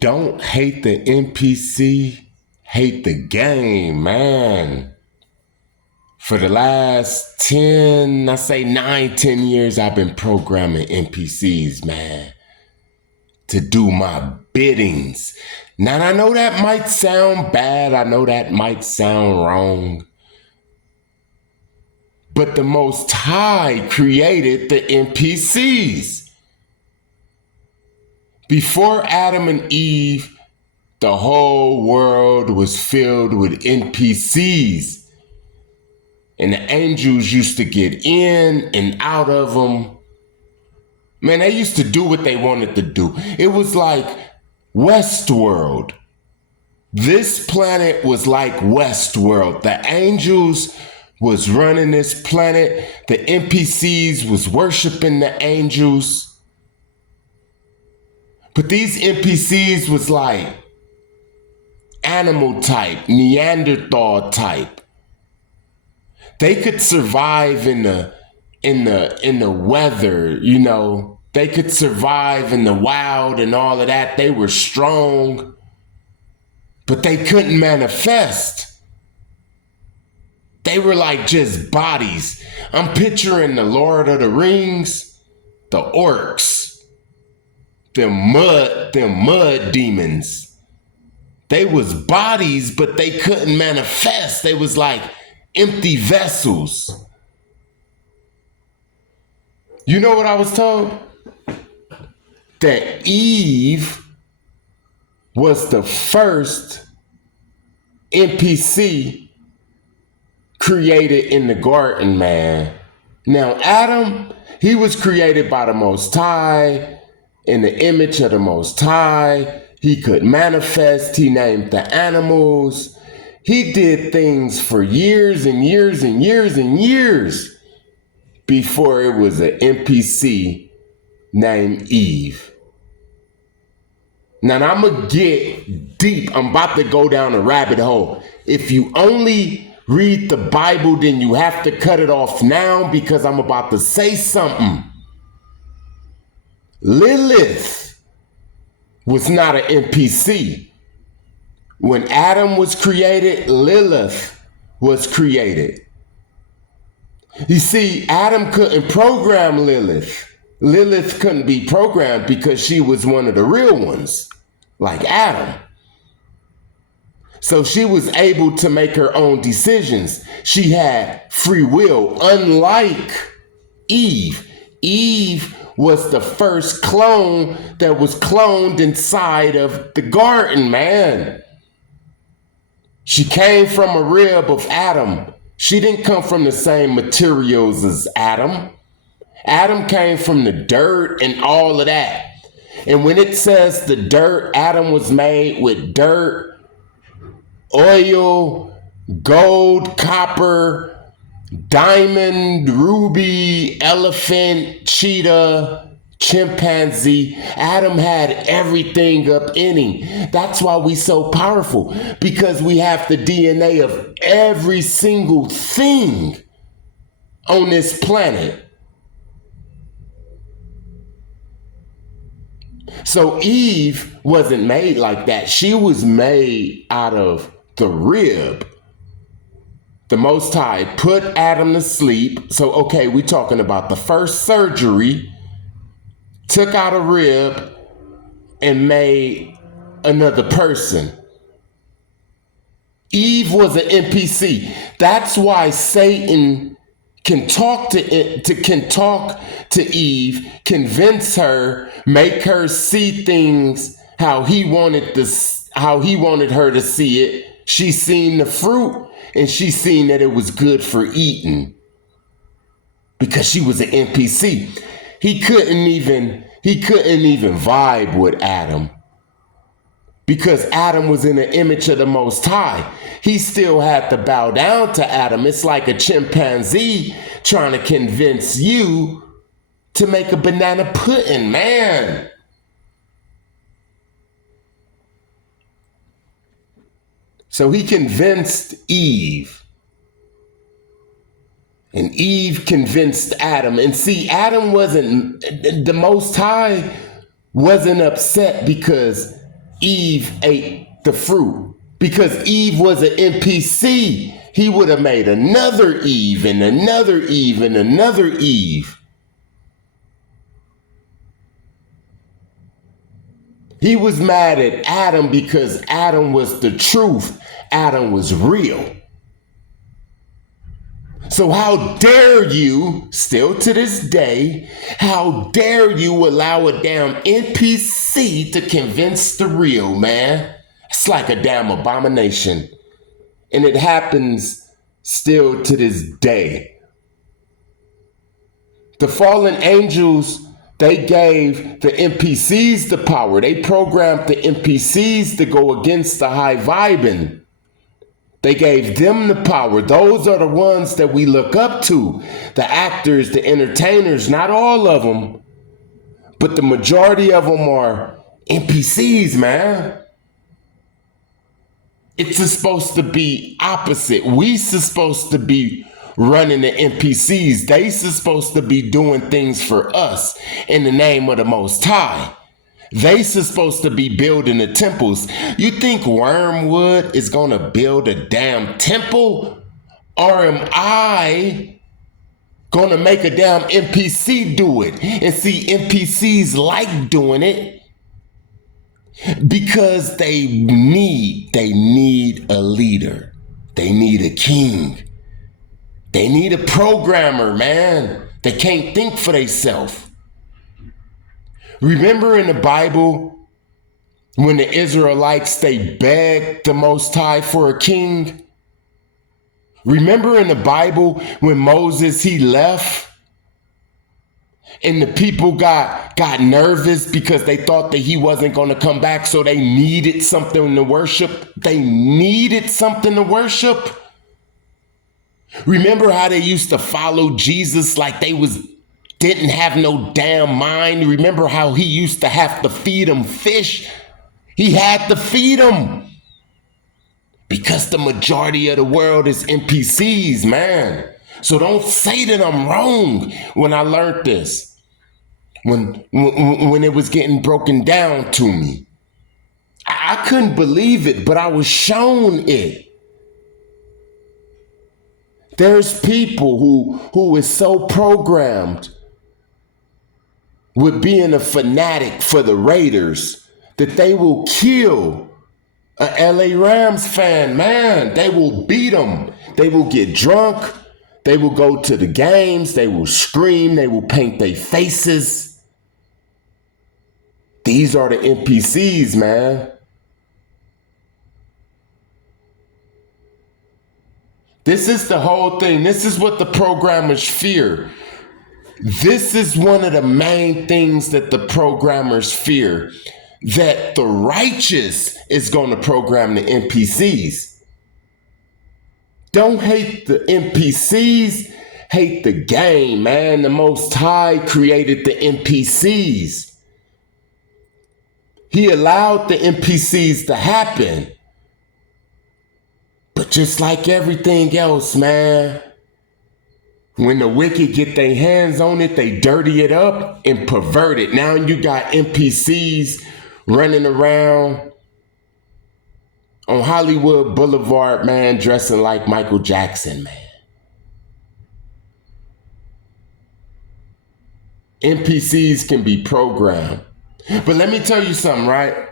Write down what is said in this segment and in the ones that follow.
Don't hate the NPC, hate the game, man. For the last 10, I say 9, 10 years, I've been programming NPCs, man, to do my biddings. Now, I know that might sound bad. I know that might sound wrong. But the Most High created the NPCs. Before Adam and Eve, the whole world was filled with NPCs. And the angels used to get in and out of them. Man, they used to do what they wanted to do. It was like Westworld. This planet was like Westworld. The angels was running this planet. The NPCs was worshiping the angels. But these NPCs was like animal type, Neanderthal type. They could survive in the weather, you know. They could survive in the wild and all of that. They were strong, but they couldn't manifest. They were like just bodies. I'm picturing the Lord of the Rings, the orcs, them mud demons. They was bodies, but they couldn't manifest. They was like empty vessels. You know what I was told? That Eve was the first NPC created in the garden, man. Now, Adam, he was created by the Most High, in the image of the Most High. He could manifest. He named the animals. He did things for years and years and years and years before it was an NPC named Eve. Now, I'm going to get deep. I'm about to go down a rabbit hole. If you only read the Bible, then you have to cut it off now because I'm about to say something. Lilith was not an NPC. When Adam was created, Lilith was created. You see, Adam couldn't program Lilith. Lilith couldn't be programmed because she was one of the real ones, like Adam. So she was able to make her own decisions. She had free will, unlike Eve. Eve was the first clone that was cloned inside of the garden, man. She came from a rib of Adam. She didn't come from the same materials as Adam. Adam came from the dirt and all of that. And when it says the dirt, Adam was made with dirt, oil, gold, copper, diamond, ruby, elephant, cheetah, chimpanzee. Adam had everything up in him. That's why we so powerful, because we have the DNA of every single thing on this planet. So Eve wasn't made like that. She was made out of the rib. The Most High put Adam to sleep. So, okay, we're talking about the first surgery, took out a rib and made another person. Eve was an NPC. That's why Satan can talk to Eve, convince her, make her see things how he wanted her to see it. She seen the fruit and she seen that it was good for eating because she was an NPC. He couldn't even vibe with Adam because Adam was in the image of the Most High. He still had to bow down to Adam. It's like a chimpanzee trying to convince you to make a banana pudding, man. So he convinced Eve. And Eve convinced Adam. And see, Adam wasn't, the Most High wasn't upset because Eve ate the fruit. Because Eve was an NPC, he would have made another Eve and another Eve and another Eve. He was mad at Adam because Adam was the truth. Adam was real. So how dare you, still to this day, how dare you allow a damn NPC to convince the real, man? It's like a damn abomination. And it happens still to this day. The fallen angels, they gave the NPCs the power. They programmed the NPCs to go against the high vibing. They gave them the power. Those are the ones that we look up to. The actors, the entertainers, not all of them, but the majority of them are NPCs, man. It's supposed to be opposite. We supposed to be running the NPCs. They supposed to be doing things for us in the name of the Most High. They supposed to be building the temples. You think Wormwood is going to build a damn temple? Or am I going to make a damn NPC do it? And see, NPCs like doing it because they need a leader. They need a king. They need a programmer, man. They can't think for themselves. Remember in the Bible when the Israelites, they begged the Most High for a king? Remember in the Bible when Moses, he left and the people got nervous because they thought that he wasn't going to come back, so they needed something to worship. They needed something to worship. Remember how they used to follow Jesus like they didn't have no damn mind? Remember how he used to have to feed them fish? He had to feed them because the majority of the world is NPCs, man. So don't say that I'm wrong when I learned this, when it was getting broken down to me. I couldn't believe it, but I was shown it. There's people who is so programmed with being a fanatic for the Raiders that they will kill a LA Rams fan, man. They will beat them. They will get drunk. They will go to the games. They will scream. They will paint their faces. These are the NPCs, man. This is the whole thing. This is what the programmers fear. This is one of the main things that the programmers fear, that the righteous is going to program the NPCs. Don't hate the NPCs, hate the game, man. The Most High created the NPCs. He allowed the NPCs to happen. But just like everything else, man, when the wicked get their hands on it, they dirty it up and pervert it. Now you got NPCs running around on Hollywood Boulevard, man, dressing like Michael Jackson, man. NPCs can be programmed. But let me tell you something, right?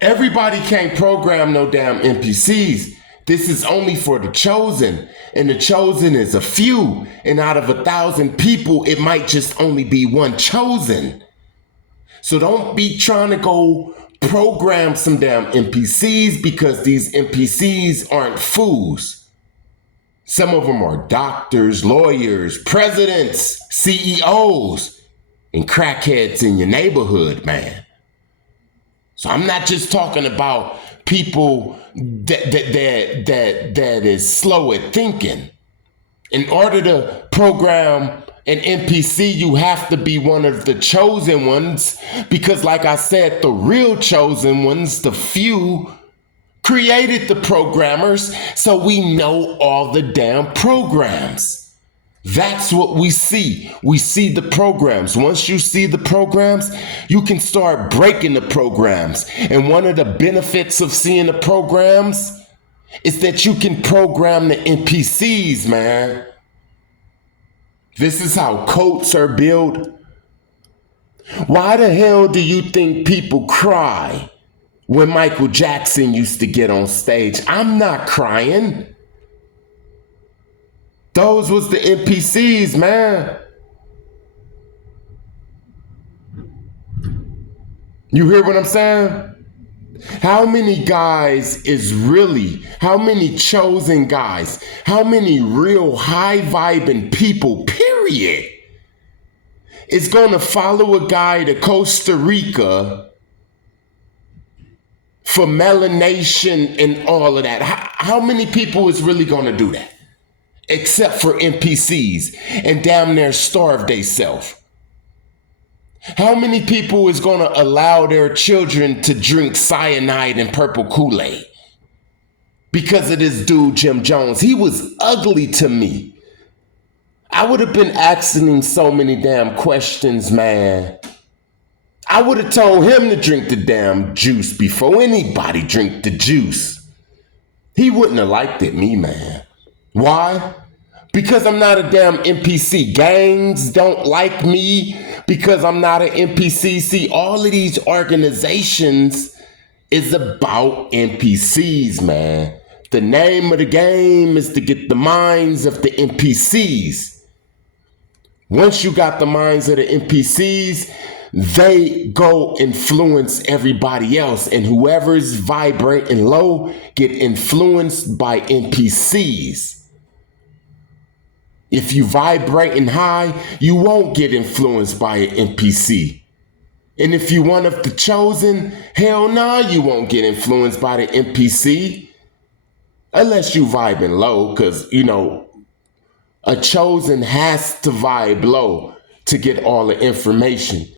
Everybody can't program no damn NPCs. This is only for the chosen, and the chosen is a few. And out of 1,000 people, it might just only be one chosen. So don't be trying to go program some damn NPCs, because these NPCs aren't fools. Some of them are doctors, lawyers, presidents, CEOs, and crackheads in your neighborhood, man. So I'm not just talking about people that is slow at thinking. In order to program an NPC, you have to be one of the chosen ones, because like I said, the real chosen ones, the few, created the programmers, so we know all the damn programs. That's what we see. We see the programs. Once you see the programs, you can start breaking the programs. And one of the benefits of seeing the programs is that you can program the NPCs, man. This is how cults are built. Why the hell do you think people cry when Michael Jackson used to get on stage? I'm not crying. Those was the NPCs, man. You hear what I'm saying? How many chosen guys, how many real high vibing people, period, is going to follow a guy to Costa Rica for melanation and all of that? How many people is really going to do that? Except for NPCs and damn near starve theyself. How many people is going to allow their children to drink cyanide and purple Kool-Aid? Because of this dude, Jim Jones. He was ugly to me. I would have been asking him so many damn questions, man. I would have told him to drink the damn juice before anybody drink the juice. He wouldn't have liked it, me, man. Why? Because I'm not a damn NPC. Gangs don't like me because I'm not an NPC. See, all of these organizations is about NPCs, man. The name of the game is to get the minds of the NPCs. Once you got the minds of the NPCs, they go influence everybody else. And whoever's vibrating low get influenced by NPCs. If you vibrating high, you won't get influenced by an NPC. And if you one of the chosen, hell nah, you won't get influenced by the NPC. Unless you vibing low, because, a chosen has to vibe low to get all the information.